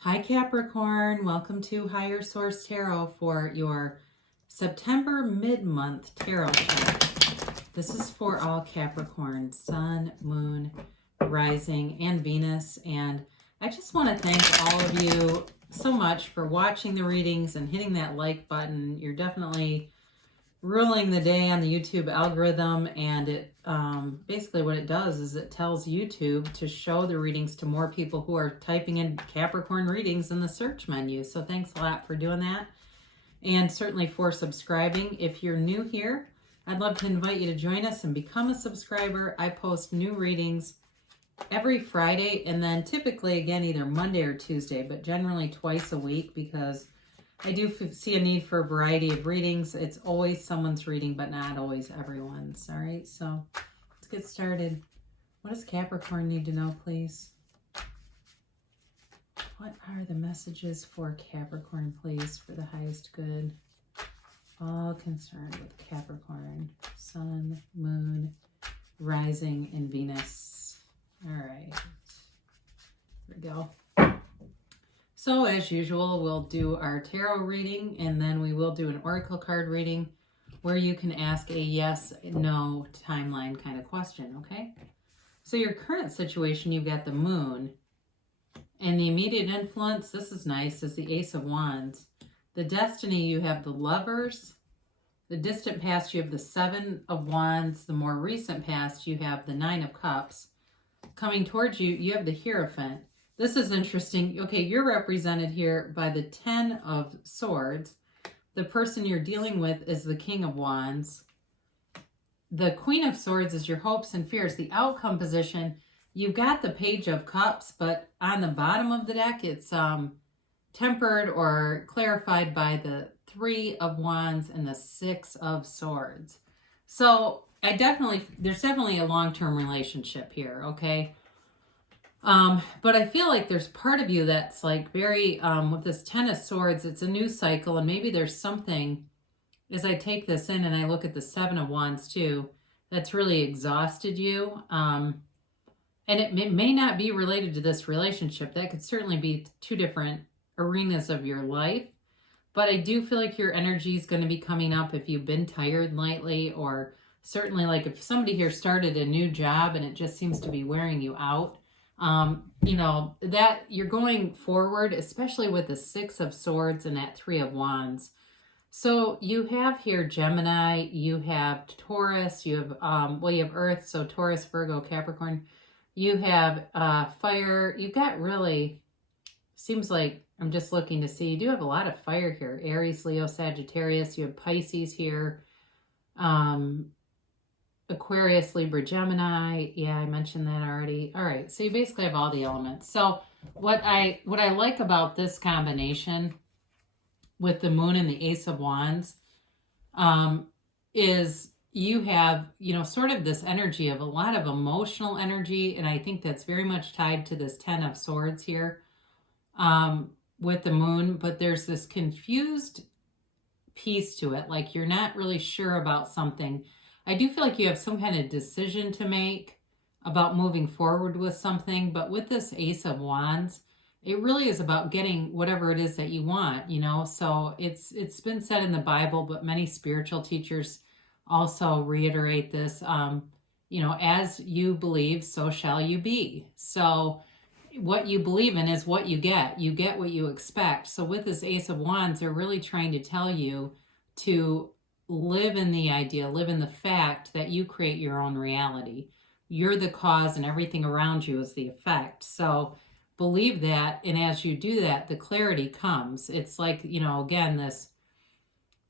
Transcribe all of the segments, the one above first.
Hi Capricorn, welcome to Higher Source Tarot for your September mid-month tarot check. This is for all Capricorn, Sun, Moon, Rising, and Venus. And I just want to thank all of you so much for watching the readings and hitting that like button. You're definitely ruling the day on the YouTube algorithm, and it basically what it does is it tells YouTube to show the readings to more people who are typing in Capricorn readings in the search menu. So thanks a lot for doing that, and certainly for subscribing. If you're new here, I'd love to invite you to join us and become a subscriber. I post new readings every Friday, and then typically again either Monday or Tuesday, but generally twice a week, because I do see a need for a variety of readings. It's always someone's reading, but not always everyone's. All right, so let's get started. What does Capricorn need to know, please? What are the messages for Capricorn, please, for the highest good? All concerned with Capricorn, Sun, Moon, Rising, and Venus. All right, here we go. So as usual, we'll do our tarot reading, and then we will do an oracle card reading where you can ask a yes, no timeline kind of question, okay? So your current situation, you've got the Moon, and the immediate influence, this is nice, is the Ace of Wands. The destiny, you have the Lovers. The distant past, you have the Seven of Wands. The more recent past, you have the Nine of Cups. Coming towards you, you have the Hierophant. This is interesting. Okay, you're represented here by the Ten of Swords. The person you're dealing with is the King of Wands. The Queen of Swords is your hopes and fears. The outcome position, you've got the Page of Cups, but on the bottom of the deck, it's tempered or clarified by the Three of Wands and the Six of Swords. So there's definitely a long-term relationship here, okay? But I feel like there's part of you that's like very, with this Ten of Swords, it's a new cycle, and maybe there's something, as I take this in and I look at the Seven of Wands too, that's really exhausted you. And it may not be related to this relationship. That could certainly be two different arenas of your life. But I do feel like your energy is going to be coming up if you've been tired lately, or certainly like if somebody here started a new job and it just seems to be wearing you out. That you're going forward, especially with the Six of Swords and that Three of Wands. So you have here Gemini, you have Taurus, you have, you have Earth, so Taurus, Virgo, Capricorn. You have fire. You've got really, seems like, I'm just looking to see, you do have a lot of fire here. Aries, Leo, Sagittarius. You have Pisces here. Aquarius, Libra, Gemini. Yeah, I mentioned that already. All right, so you basically have all the elements. So what I like about this combination with the Moon and the Ace of Wands is you have, sort of this energy of a lot of emotional energy, and I think that's very much tied to this Ten of Swords here with the Moon, but there's this confused piece to it, like you're not really sure about something. I do feel like you have some kind of decision to make about moving forward with something, but with this Ace of Wands, it really is about getting whatever it is that you want, So it's been said in the Bible, but many spiritual teachers also reiterate this, as you believe, so shall you be. So what you believe in is what you get. You get what you expect. So with this Ace of Wands, they're really trying to tell you to live in the idea, live in the fact that you create your own reality. You're the cause and everything around you is the effect. So believe that, and as you do that, the clarity comes. It's like, again, this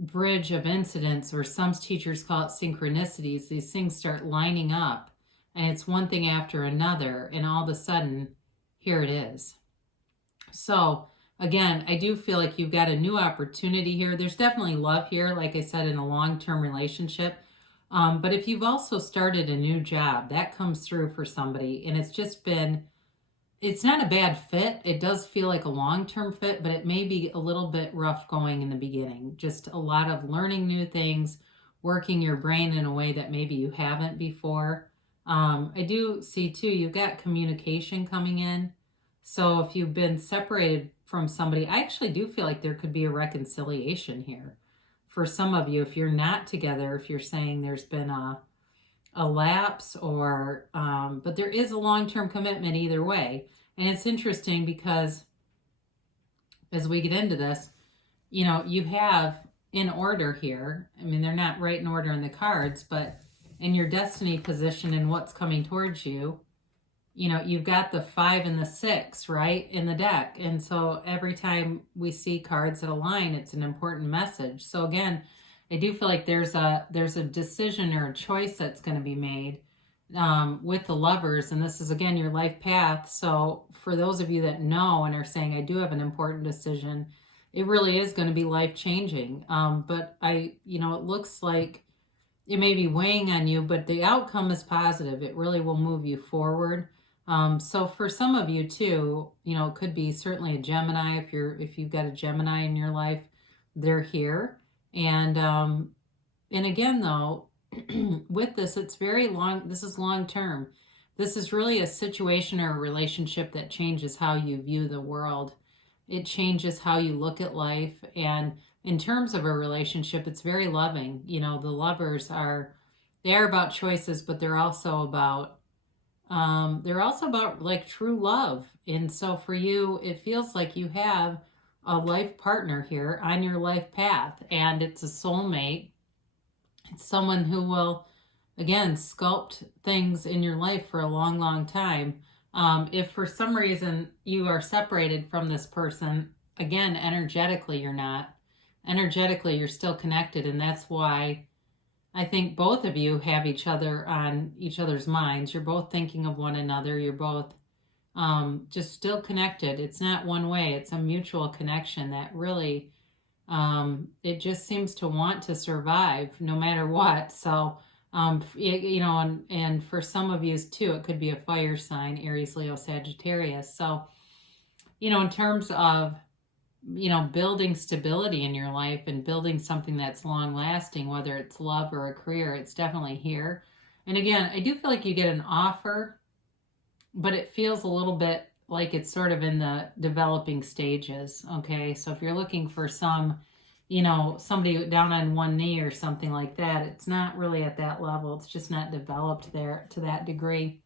bridge of incidents, or some teachers call it synchronicities. These things start lining up, and it's one thing after another, and all of a sudden, here it is. So again, I do feel like you've got a new opportunity here. There's definitely love here, like I said, in a long-term relationship. But if you've also started a new job, that comes through for somebody, and it's not a bad fit. It does feel like a long-term fit, but it may be a little bit rough going in the beginning. Just a lot of learning new things, working your brain in a way that maybe you haven't before. I do see too, you've got communication coming in. So if you've been separated from somebody, I actually do feel like there could be a reconciliation here. For some of you, if you're not together, if you're saying there's been a lapse or, but there is a long-term commitment either way. And it's interesting because as we get into this, you know, you have in order here. I mean, they're not right in order in the cards, but in your destiny position and what's coming towards you, you know, you've got the 5 and the 6, right, in the deck. And so every time we see cards that align, it's an important message. So again, I do feel like there's a decision or a choice that's going to be made with the Lovers. And this is, again, your life path. So for those of you that know and are saying, I do have an important decision, it really is going to be life-changing. But it looks like it may be weighing on you, but the outcome is positive. It really will move you forward. So for some of you too, you know, it could be certainly a Gemini. If you've got a Gemini in your life, they're here. And again, though, with this, it's very long. This is long term. This is really a situation or a relationship that changes how you view the world. It changes how you look at life. And in terms of a relationship, it's very loving. You know, the Lovers they're about choices, but they're also about like true love. And so for you, it feels like you have a life partner here on your life path, and it's a soulmate. It's someone who will, again, sculpt things in your life for a long, long time. If for some reason you are separated from this person, again, energetically you're not. Energetically, you're still connected, and that's why I think both of you have each other on each other's minds. You're both thinking of one another. You're both just still connected. It's not one way. It's a mutual connection that really, it just seems to want to survive no matter what. So, and for some of you too, it could be a fire sign, Aries, Leo, Sagittarius. So, you know, in terms of, you know, building stability in your life and building something that's long lasting, whether it's love or a career, it's definitely here. And again, I do feel like you get an offer, but it feels a little bit like it's sort of in the developing stages. Okay. So if you're looking for some, you know, somebody down on one knee or something like that, it's not really at that level. It's just not developed there to that degree.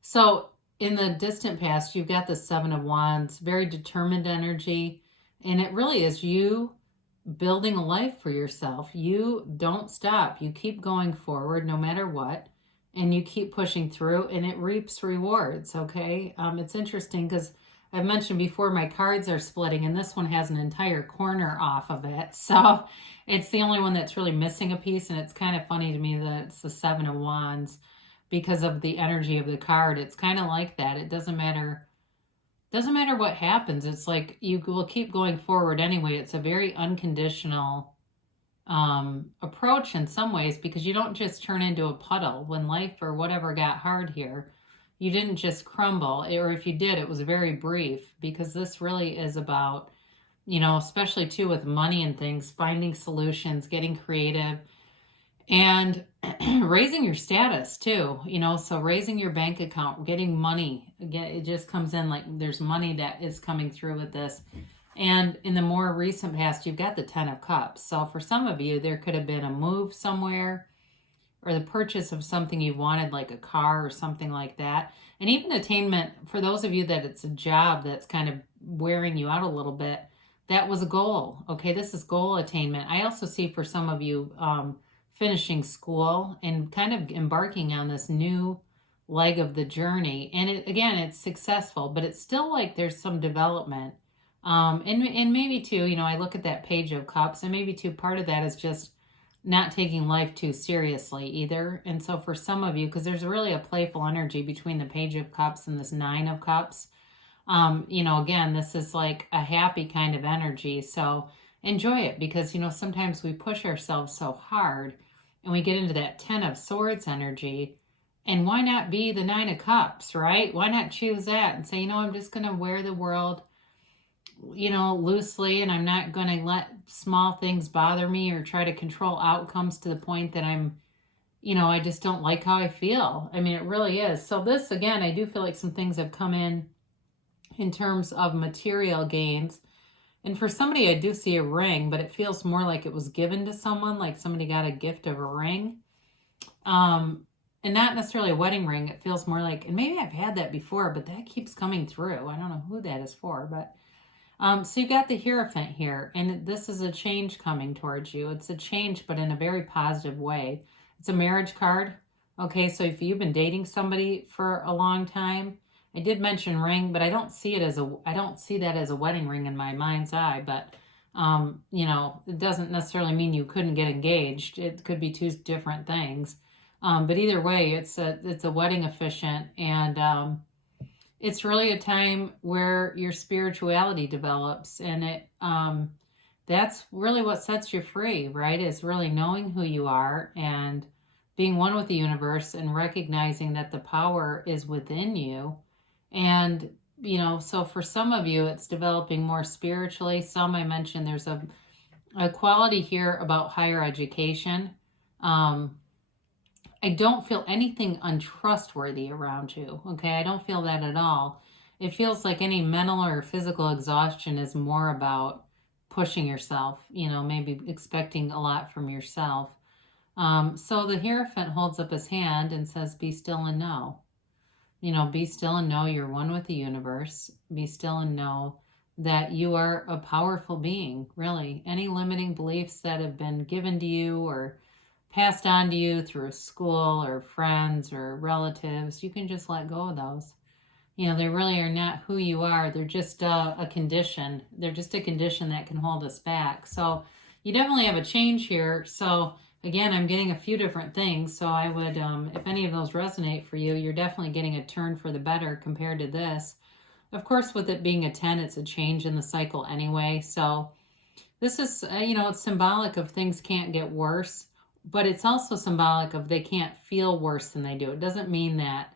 So in the distant past, you've got the 7 of Wands, very determined energy, and it really is you building a life for yourself. You don't stop. You keep going forward no matter what, and you keep pushing through, and it reaps rewards, okay? It's interesting because I've mentioned before my cards are splitting, and this one has an entire corner off of it, so it's the only one that's really missing a piece, and it's kind of funny to me that it's the 7 of Wands. Because of the energy of the card, it's kind of like that. It doesn't matter what happens. It's like you will keep going forward anyway. It's a very unconditional approach in some ways, because you don't just turn into a puddle when life or whatever got hard here. You didn't just crumble, or if you did, it was very brief, because this really is about, you know, especially too with money and things, finding solutions, getting creative, and raising your status too, you know, so raising your bank account, getting money. Again, it just comes in like there's money that is coming through with this. And in the more recent past, you've got the 10 of Cups. So for some of you, there could have been a move somewhere, or the purchase of something you wanted, like a car or something like that. And even attainment, for those of you that it's a job that's kind of wearing you out a little bit, that was a goal. Okay, this is goal attainment. I also see for some of you, finishing school and kind of embarking on this new leg of the journey. And it's successful, but it's still like there's some development. And maybe too, you know, I look at that Page of Cups, and maybe too, part of that is just not taking life too seriously either. And so for some of you, because there's really a playful energy between the Page of Cups and this 9 of Cups, you know, again, this is like a happy kind of energy. So enjoy it, because, you know, sometimes we push ourselves so hard and we get into that 10 of Swords energy. And why not be the 9 of Cups, right? Why not choose that and say, you know, I'm just going to wear the world, you know, loosely, and I'm not going to let small things bother me or try to control outcomes to the point that I'm, you know, I just don't like how I feel. I mean, it really is. So this, again, I do feel like some things have come in in terms of material gains. And for somebody, I do see a ring, but it feels more like it was given to someone, like somebody got a gift of a ring. And not necessarily a wedding ring. It feels more like, and maybe I've had that before, but that keeps coming through. I don't know who that is for, but so you've got the Hierophant here, and this is a change coming towards you. It's a change, but in a very positive way. It's a marriage card. Okay, so if you've been dating somebody for a long time, I did mention ring, but I don't see that as a wedding ring in my mind's eye. But you know, it doesn't necessarily mean you couldn't get engaged. It could be two different things. But either way, it's a wedding officiant, and it's really a time where your spirituality develops, and that's really what sets you free, right? Is really knowing who you are and being one with the universe and recognizing that the power is within you. And you know, so for some of you, it's developing more spiritually. Some, I mentioned, there's a quality here about higher education. I don't feel anything untrustworthy around you, okay? I don't feel that at all. It feels like any mental or physical exhaustion is more about pushing yourself, you know, maybe expecting a lot from yourself. So the Hierophant holds up his hand and says, be still and know. You know, be still and know you're one with the universe. Be still and know that you are a powerful being, really. Any limiting beliefs that have been given to you or passed on to you through school or friends or relatives, you can just let go of those. You know, they really are not who you are. They're just a condition. They're just a condition that can hold us back. So you definitely have a change here. So again, I'm getting a few different things. So I would, if any of those resonate for you, you're definitely getting a turn for the better compared to this. Of course, with it being a 10, it's a change in the cycle anyway. So this is, you know, it's symbolic of things can't get worse. But it's also symbolic of they can't feel worse than they do. It doesn't mean that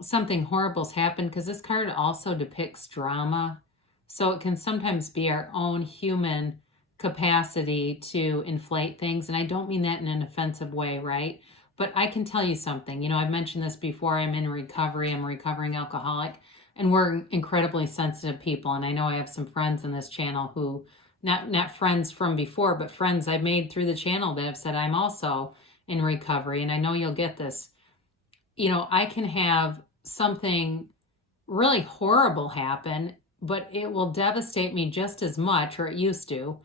something horrible's happened, because this card also depicts drama. So it can sometimes be our own human capacity to inflate things. And I don't mean that in an offensive way, right? But I can tell you something. You know, I've mentioned this before. I'm in recovery. I'm a recovering alcoholic. And we're incredibly sensitive people. And I know I have some friends in this channel who, not friends from before, but friends I've made through the channel that have said I'm also in recovery. And I know you'll get this. You know, I can have something really horrible happen, but it will devastate me just as much, or it used to,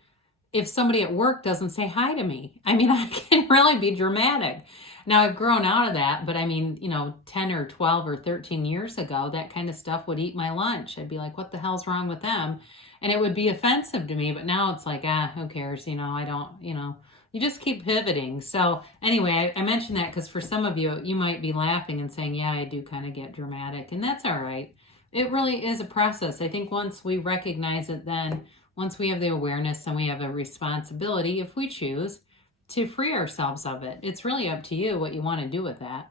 if somebody at work doesn't say hi to me. I mean, I can really be dramatic. Now, I've grown out of that, but I mean, you know, 10 or 12 or 13 years ago, that kind of stuff would eat my lunch. I'd be like, what the hell's wrong with them? And it would be offensive to me, but now it's like, who cares? You know, I don't, you know, you just keep pivoting. So anyway, I mentioned that because for some of you, you might be laughing and saying, yeah, I do kind of get dramatic, and that's all right. It really is a process. I think once we recognize it, then once we have the awareness, and we have a responsibility, if we choose, to free ourselves of it. It's really up to you what you want to do with that.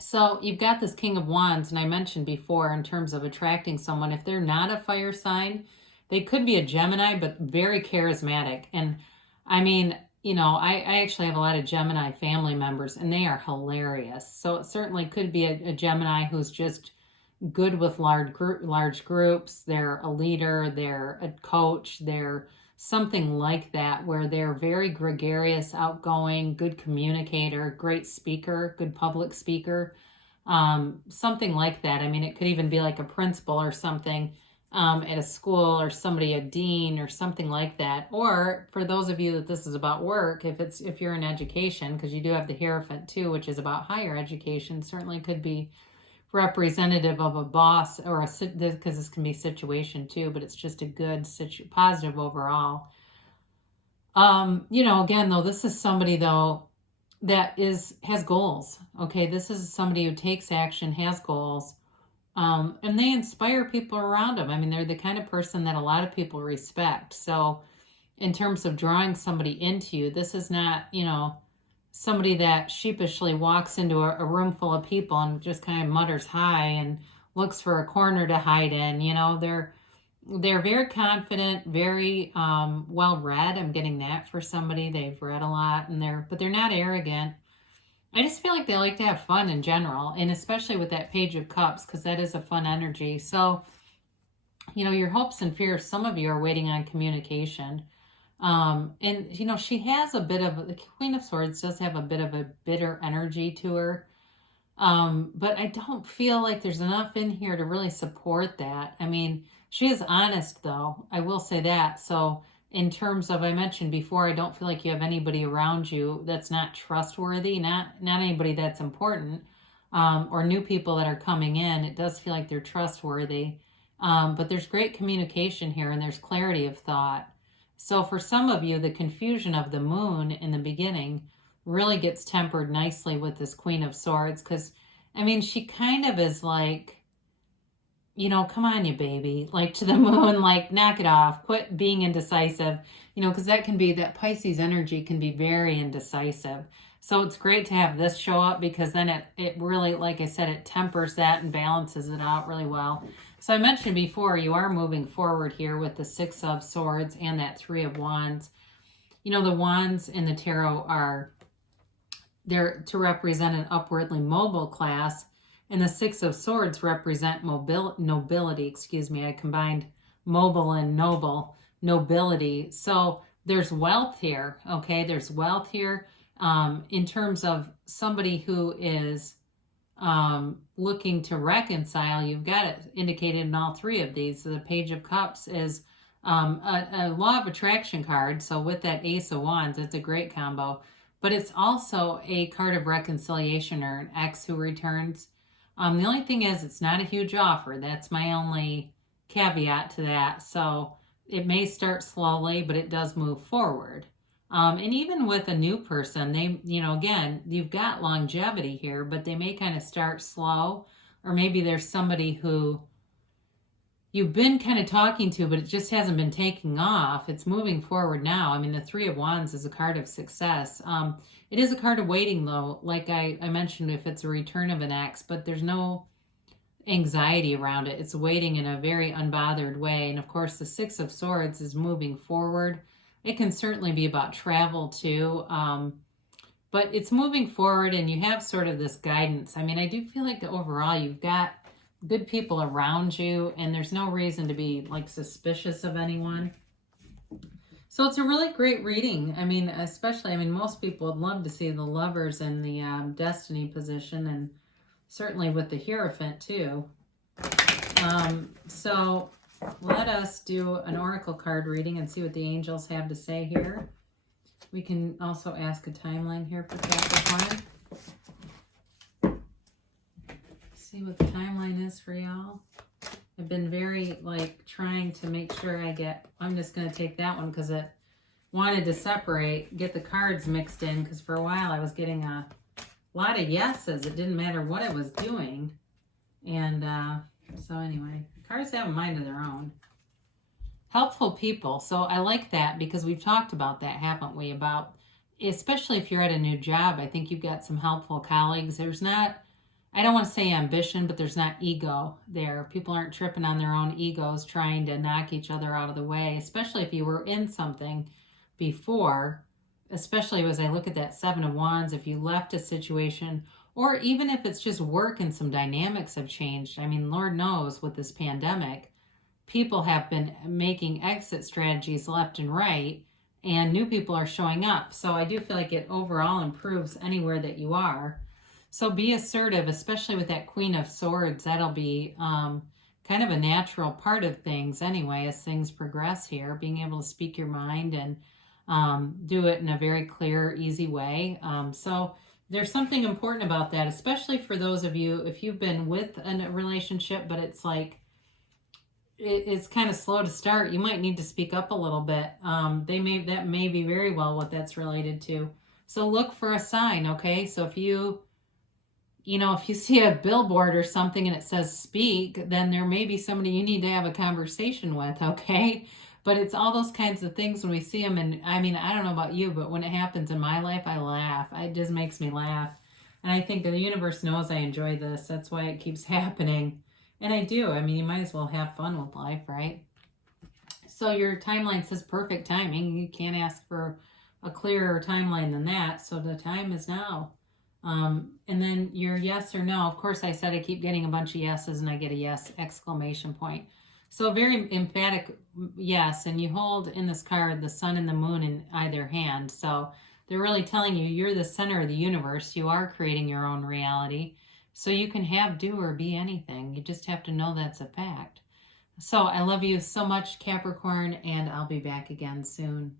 So you've got this King of Wands, and I mentioned before in terms of attracting someone, if they're not a fire sign, they could be a Gemini, but very charismatic. And I mean, you know, I actually have a lot of Gemini family members, and they are hilarious. So it certainly could be a Gemini who's just good with large groups. They're a leader, they're a coach, they're something like that, where they're very gregarious, outgoing, good communicator, great speaker, good public speaker, something like that. I mean, it could even be like a principal or something at a school, or somebody, a dean or something like that. Or for those of you that this is about work, if you're in education, because you do have the Hierophant too, which is about higher education, certainly could be representative of a boss, or because this can be situation too, but it's just a good positive overall. You know, again though, this is somebody though that has goals. Okay, this is somebody who takes action, has goals, and they inspire people around them. I mean, they're the kind of person that a lot of people respect. So in terms of drawing somebody into you, this is not, you know, somebody that sheepishly walks into a room full of people and just kind of mutters hi and looks for a corner to hide in. You know, they're very confident, very well read. I'm getting that for somebody. They've read a lot, and but they're not arrogant. I just feel like they like to have fun in general, and especially with that Page of Cups, because that is a fun energy. So you know, your hopes and fears, some of you are waiting on communication. And, you know, she has a bit of, the Queen of Swords does have a bit of a bitter energy to her. But I don't feel like there's enough in here to really support that. I mean, she is honest though. I will say that. So in terms of, I mentioned before, I don't feel like you have anybody around you that's not trustworthy, not anybody that's important, or new people that are coming in. It does feel like they're trustworthy. But there's great communication here and there's clarity of thought. So for some of you, the confusion of the moon in the beginning really gets tempered nicely with this Queen of Swords, because, I mean, she kind of is like, you know, come on, you baby, like to the moon, like knock it off, quit being indecisive, you know, because that can be, that Pisces energy can be very indecisive. So it's great to have this show up, because then it really, like I said, it tempers that and balances it out really well. So I mentioned before, you are moving forward here with the Six of Swords and that Three of Wands. You know, the wands in the tarot are there to represent an upwardly mobile class, and the Six of Swords represent nobility. Excuse me, I combined mobile and nobility. So there's wealth here, okay? There's wealth here in terms of somebody who is looking to reconcile. You've got it indicated in all three of these. So the Page of Cups is a law of attraction card. So with that Ace of Wands, it's a great combo. But it's also a card of reconciliation, or an ex who returns. The only thing is, it's not a huge offer. That's my only caveat to that. So it may start slowly, but it does move forward. And even with a new person, they, you know, again, you've got longevity here, but they may kind of start slow. Or maybe there's somebody who you've been kind of talking to, but it just hasn't been taking off. It's moving forward now. I mean, the Three of Wands is a card of success. It is a card of waiting, though, like I mentioned, if it's a return of an ex, but there's no anxiety around it. It's waiting in a very unbothered way. And of course, the Six of Swords is moving forward. It can certainly be about travel, too. But it's moving forward, and you have sort of this guidance. I mean, I do feel like that overall you've got good people around you, and there's no reason to be like suspicious of anyone. So it's a really great reading. I mean, especially, I mean, most people would love to see the Lovers in the Destiny position, and certainly with the Hierophant too. So let us do an oracle card reading and see what the angels have to say here. We can also ask a timeline here for Capricorn. See what the timeline is for y'all. I've been very like trying to make sure I'm just going to take that one because it wanted to separate, get the cards mixed in, because for a while I was getting a lot of yeses. It didn't matter what I was doing. And so anyway, cards have a mind of their own. Helpful people. So I like that, because we've talked about that, haven't we? About, especially if you're at a new job, I think you've got some helpful colleagues. There's not, I don't want to say ambition, but there's not ego there. People aren't tripping on their own egos trying to knock each other out of the way, especially if you were in something before, especially as I look at that Seven of Wands, if you left a situation, or even if it's just work and some dynamics have changed. I mean, Lord knows with this pandemic, people have been making exit strategies left and right, and new people are showing up. So I do feel like it overall improves anywhere that you are. So be assertive, especially with that Queen of Swords. That'll be kind of a natural part of things anyway as things progress here, being able to speak your mind and do it in a very clear, easy way. So there's something important about that, especially for those of you, if you've been with a relationship, but it's like, it's kind of slow to start. You might need to speak up a little bit. That may be very well what that's related to. So look for a sign, okay? So if you see a billboard or something and it says speak, then there may be somebody you need to have a conversation with, okay? But it's all those kinds of things when we see them. And I mean, I don't know about you, but when it happens in my life, I laugh. It just makes me laugh. And I think the universe knows I enjoy this. That's why it keeps happening. And I do. I mean, you might as well have fun with life, right? So your timeline says perfect timing. You can't ask for a clearer timeline than that. So the time is now. And then your yes or no. Of course, I said I keep getting a bunch of yeses and I get a yes exclamation point. So very emphatic, yes. And you hold in this card the sun and the moon in either hand. So they're really telling you you're the center of the universe. You are creating your own reality. So you can have, do, or be anything. You just have to know that's a fact. So I love you so much, Capricorn, and I'll be back again soon.